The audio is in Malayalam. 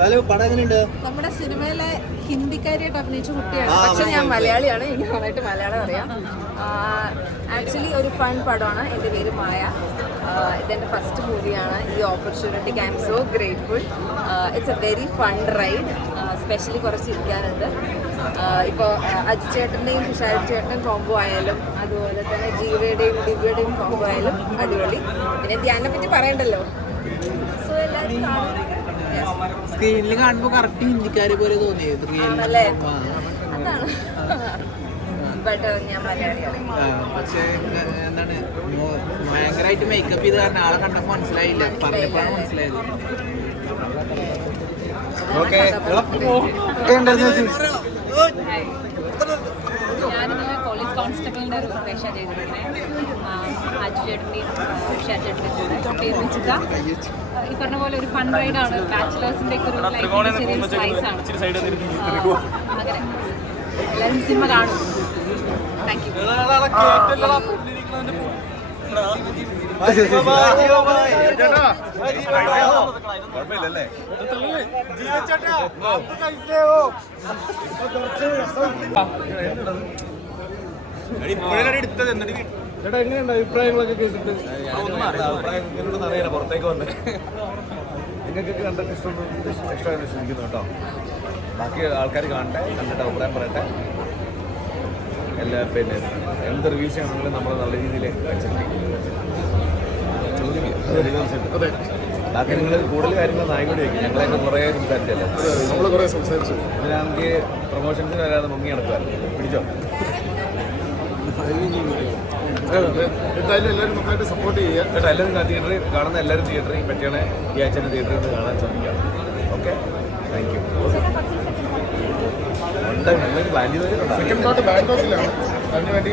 ഹലോ, പടം എങ്ങനെയുണ്ട്? നമ്മുടെ സിനിമയിലെ ഹിന്ദിക്കാരിയായിട്ട് അഭിനയിച്ച കുട്ടിയാണ്. പക്ഷെ ഞാൻ മലയാളിയാണ്, എനിക്ക് നന്നായിട്ട് മലയാളം അറിയാം. ആക്ച്വലി ഒരു ഫൺ പടമാണ്. എൻ്റെ പേര് മായ. ഇതെൻ്റെ ഫസ്റ്റ് മൂവിയാണ്. ഈ ഓപ്പർച്യൂണിറ്റിക്ക് I am so grateful. It's a very fun ride. Specially കുറച്ച് ഇരിക്കാനുണ്ട്. ഇപ്പോൾ അജു ചേട്ടൻ്റെയും തുഷാര ചേട്ടൻ്റെയും കോംബോ ആയാലും അതുപോലെ തന്നെ ജീവയുടെയും ദിവ്യയുടെയും കോംബോ ആയാലും അടിപൊളി. പിന്നെ ധ്യാനെ പറ്റി പറയണ്ടല്ലോ. സോ എല്ലാവരും സ്ക്രീനിൽ കാണുമ്പോൾ കറക്റ്റ് ഹിന്ദിക്കാരെ പോലെ തോന്നിയത് അല്ലേ? അതാണ്. ബട്ട് ഞാൻ മലയാളിയാണ്. പക്ഷേ എന്താണ് ഭയങ്കരമായിട്ട് മേക്കപ്പ് ചെയ്ത് കാരണം ആളെ കണ്ടപ്പോൾ മനസ്സിലായില്ല, പറഞ്ഞപ്പോഴാണ് മനസ്സിലായത്. ഞാനിന്നലെ പോലീസ് കോൺസ്റ്റബിളിൻ്റെ ഒരു വേഷ ചെയ്തിരിക്കുന്നത്. അജു ചേട്ടൻ്റെയും ഉഷാ ചേട്ടൻ്റെയും കൂടെ പേര് വെച്ചിട്ട. ഈ പറഞ്ഞ പോലെ ഒരു ഫൺ റൈഡാണ്. ബാച്ചിലേഴ്സിൻ്റെ ഒക്കെ ഒരു ലൈഫിൻ്റെ ചെറിയൊരു സ്പൈസാണ്. അങ്ങനെ എല്ലാവരും സിനിമ കാണും. Thank you. ചേട്ടാ, എങ്ങനെയുണ്ട് അഭിപ്രായങ്ങളൊക്കെ കേട്ടിട്ട്? അഭിപ്രായം അറിയാലോ, പുറത്തേക്ക് വന്ന് നിങ്ങൾക്കൊക്കെ കണ്ടിട്ട് ഇഷ്ടമായെന്ന് ശ്രമിക്കുന്നു കേട്ടോ. ബാക്കി ആൾക്കാർ കാണട്ടെ, കണ്ടിട്ട് അഭിപ്രായം പറയട്ടെ. പിന്നെ എന്ത് റിവ്യൂസ് ചെയ്യണമെങ്കിലും നമ്മൾ നല്ല രീതിയിൽ ബാക്കി നിങ്ങൾ കൂടുതൽ കാര്യങ്ങൾ നായികോട് വയ്ക്കും. ഞങ്ങളൊക്കെ കുറേ സംസാരിച്ചല്ലേ, നമ്മൾ കുറേ സംസാരിച്ചു. ഇതിനാണെങ്കിൽ പ്രൊമോഷൻസിന് വരാതെ മുങ്ങി നടക്കുമല്ലോ. പിടിച്ചോ? എന്തായാലും എല്ലാവരും നന്നായിട്ട് സപ്പോർട്ട് ചെയ്യുക കേട്ടോ. എല്ലാവരും തിയേറ്ററിൽ കാണുന്ന എല്ലാവരും തിയേറ്ററിൽ പറ്റിയാണ് ഈ ആഴ്ച തിയേറ്ററിൽ നിന്ന് കാണാൻ ശ്രമിക്കാം. Okay, thank you. ഉണ്ട്, ഞങ്ങൾക്ക് പ്ലാൻ ചെയ്തിട്ടുണ്ട്. സെക്കൻഡ് പാർട്ട് ബാങ്കോക്കിലാണ്. അതിനുവേണ്ടി